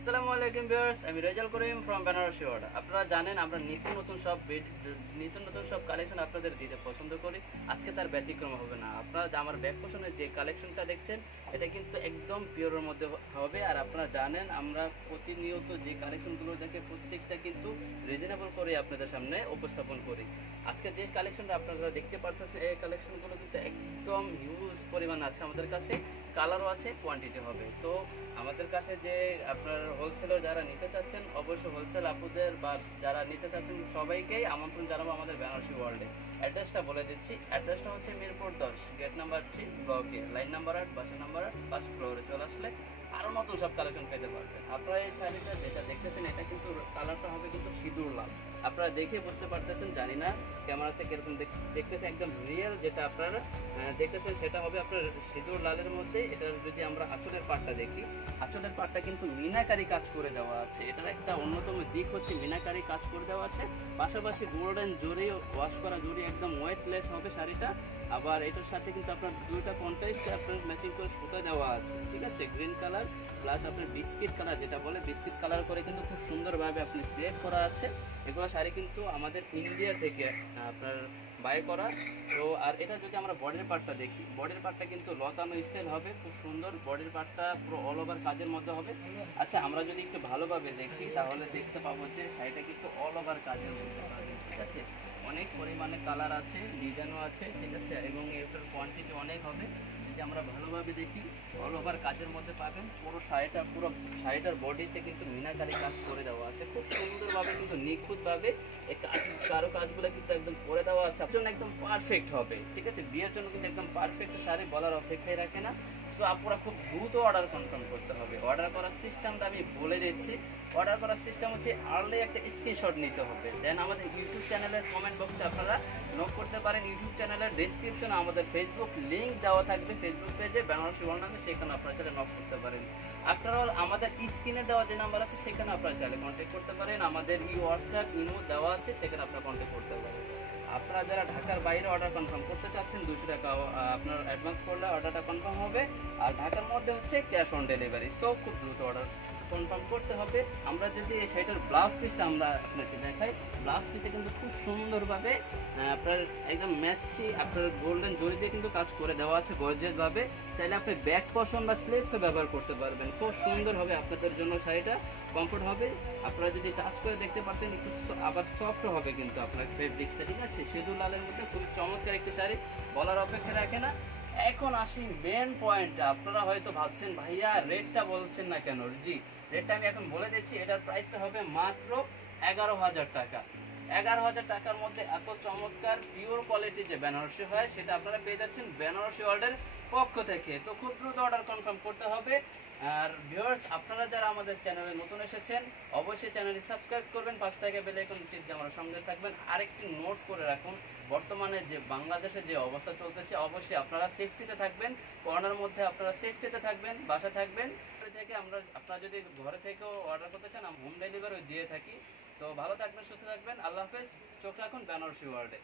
আসসালামু আলাইকুম ভিউয়ার্স, আমি রেজাল করিম ফ্রম বেনারসি অর্ডার। আপনারা জানেন আমরা নিত্য নতুন সব কালেকশন আপনাদের দিতে পছন্দ করি। আজকে তার ব্যতিক্রম হবে না। আপনারা আমার ব্যাক পোষণের যে কালেকশনটা দেখছেন এটা কিন্তু একদম পিওরের মধ্যে হবে। আর আপনারা জানেন আমরা প্রতিনিয়ত যে কালেকশনগুলো দেখে প্রত্যেকটা কিন্তু রিজনেবল করে আপনাদের সামনে উপস্থাপন করি। আজকে যে কালেকশনটা আপনারা দেখতে পারতেছেন এই কালেকশনগুলো কিন্তু একদম হিউজ পরিমাণ আছে আমাদের কাছে, কালারও আছে, কোয়ান্টিটি হবে। তো আমাদের কাছে যে আপনার হোলসেলার যারা নিতে চাচ্ছেন, অবশ্যই হোলসেল আপুদের বা যারা নিতে চাচ্ছেন সবাইকেই আমন্ত্রণ জানাবো আমাদের বেনারসি ওয়ার্ল্ডে। অ্যাড্রেসটা বলে দিচ্ছি, অ্যাড্রেসটা হচ্ছে মিরপুর 10, গেট নাম্বার 3, ব্লকে, লাইন নাম্বার 8, বাসা নাম্বার 8, ফার্স্ট ফ্লোরে চলে আসলে আরও নতুন সব কালেকশন পেতে পারবেন। আপনারা এই শাড়িটা যেটা দেখতেছেন এটা কিন্তু কালারটা হবে কিন্তু সিঁদুর লাল। আপনারা দেখে বুঝতে পারতেছেন, জানি না ক্যামেরাতে কিরকম দেখতেছেন, একদম রিয়েল যেটা আপনারা দেখতেছেন সেটা হবে আপনার সিঁদুর লালের মধ্যে। এটার যদি আমরা আঁচলের পাটটা দেখি, আঁচলের পাটটা কিন্তু মিনাকারি কাজ করে দেওয়া আছে। এটার একটা অন্যতম দিক হচ্ছে মিনাকারি কাজ করে দেওয়া আছে, পাশাপাশি গোল্ডেন জরি, ওয়াশ করা জরি, একদম ওয়েটলেস হবে শাড়িটা। আবার এটার সাথে কিন্তু আপনার দুইটা কন্ট্রাস্ট আপনার ম্যাচিং করে সুতা দেওয়া আছে, ঠিক আছে, গ্রিন কালার প্লাস আপনার বিস্কিট কালার, যেটা বলে বিস্কিট কালার করে কিন্তু খুব সুন্দরভাবে আপনি ক্রিয়েট করা আছে। এগুলো শাড়ি কিন্তু আমাদের ইন্ডিয়া থেকে আপনার বাই করা। তো আর এটা যদি আমরা বডির পার্টটা দেখি, বডির পার্টটা কিন্তু লতানো স্টাইল হবে, খুব সুন্দর বডির পার্টটা পুরো অল ওভার কাজের মধ্যে হবে। আচ্ছা, আমরা যদি একটু ভালোভাবে দেখি তাহলে দেখতে পাবো যে শাড়িটা কিন্তু অল ওভার কাজের মধ্যে হবে, ঠিক আছে। অনেক পরিমাণে কালার আছে, ডিজাইনও আছে, ঠিক আছে, এবং এটার কোয়ান্টিটি অনেক হবে। যদি আমরা ভালোভাবে দেখি অল ওভার কাজের মধ্যে পাবেন। পুরো শাড়িটার বডিতে কিন্তু মিনাকারি কাজ করে দেওয়া আছে, খুব সুন্দরভাবে কিন্তু নিখুঁতভাবে এই কারো কাজগুলো কিন্তু একদম করে দেওয়া আছে। আপনার জন্য একদম পারফেক্ট হবে, ঠিক আছে, বিয়ের জন্য কিন্তু একদম পারফেক্ট শাড়ি বলার অপেক্ষায় রাখে না। সো আপনারা খুব দ্রুত অর্ডার কনফার্ম করতে হবে। অর্ডার করার সিস্টেমটা আমি বলে দিচ্ছি। অর্ডার করার সিস্টেম হচ্ছে আর্লি একটা স্ক্রিনশট নিতে হবে, দেন আমাদের ইউটিউব চ্যানেলের কমেন্ট বক্সে আপনারা নক করতে পারেন। ইউটিউব চ্যানেলের ডেসক্রিপশনে আমাদের ফেসবুক লিঙ্ক দেওয়া থাকবে, ফেসবুক পেজে বেনারসি ওয়ার্ল্ড নামে, সেখানে আপনারা চাইলে নক করতে পারেন। আফটার অল আমাদের স্ক্রিনে দেওয়া যে নাম্বার আছে সেখানে আপনারা চাইলে কন্ট্যাক্ট করতে পারেন। আমাদের হোয়াটসঅ্যাপ ইমো দেওয়া আছে, সেখানে আপনারা কন্ট্যাক্ট করতে পারেন। আপনারা যারা ঢাকার বাইরে অর্ডার কনফার্ম করতে চাচ্ছেন 200 টাকা আপনার অ্যাডভান্স করলে অর্ডারটা কনফার্ম হবে। আর ঢাকার মধ্যে হচ্ছে ক্যাশ অন ডেলিভারি। সো খুব দ্রুত অর্ডার কনফার্ম করতে হবে। আমরা যদি এই শাড়িটার ব্লাউজ পিসটা আমরা আপনাকে দেখাই, ব্লাউজ পিসে কিন্তু খুব সুন্দরভাবে আপনার একদম ম্যাচি আপনার গোল্ডেন জরি দিয়ে কিন্তু কাজ করে দেওয়া আছে গর্জিয়াসভাবে। চাইলে আপনি ব্যাক পশন বা স্লিভসও ব্যবহার করতে পারবেন, খুব সুন্দর হবে আপনাদের জন্য শাড়িটা, কমফোর্ট হবে। আপনারা যদি টাচ করে দেখতে পারতেন একটু আবার সফট হবে কিন্তু আপনার ফেব্রিক্সটা, ঠিক আছে। সিঁদুর লালের মধ্যে খুবই চমৎকার একটি শাড়ি, বলার অপেক্ষা রাখে না। এখন আসি মেন পয়েন্টটা। আপনারা হয়তো ভাবছেন ভাইয়া রেটটা বলছেন না কেন? জি, রেটটা আমি এখন বলে দিচ্ছি। এটার প্রাইসটা হবে মাত্র 11,000 টাকা। 11,000 টাকার মধ্যে এত চমৎকার পিওর কোয়ালিটি যে বেনারসি হয় সেটা আপনারা পেয়ে যাচ্ছেন বেনারসি ওয়ার্ল্ডের পক্ষ থেকে। তো খুব দ্রুত অর্ডার কনফার্ম করতে হবে। আর ভিউয়ার্স, আপনারা যারা আমাদের চ্যানেলে নতুন এসেছেন অবশ্যই চ্যানেলটি সাবস্ক্রাইব করবেন, পাশ থেকে বেল আইকন টিপ দিয়ে আমার সঙ্গে থাকবেন। আরেকটি নোট করে রাখুন, বর্তমানে যে বাংলাদেশে যে অবস্থা চলতেছে অবশ্যই আপনারা সেফটিতে থাকবেন, করোনার মধ্যে আপনারা সেফটিতে থাকবেন, বাসা থাকবেন। থেকে আপনারা যদি ঘরে থেকেও অর্ডার করতে চান হোম ডেলিভারি দিয়ে থাকি। তো ভালো থাকবেন, সুস্থ থাকবেন, আল্লাহ হাফেজ। চোখ রাখুন বেনারসি ওয়ার্ল্ডে।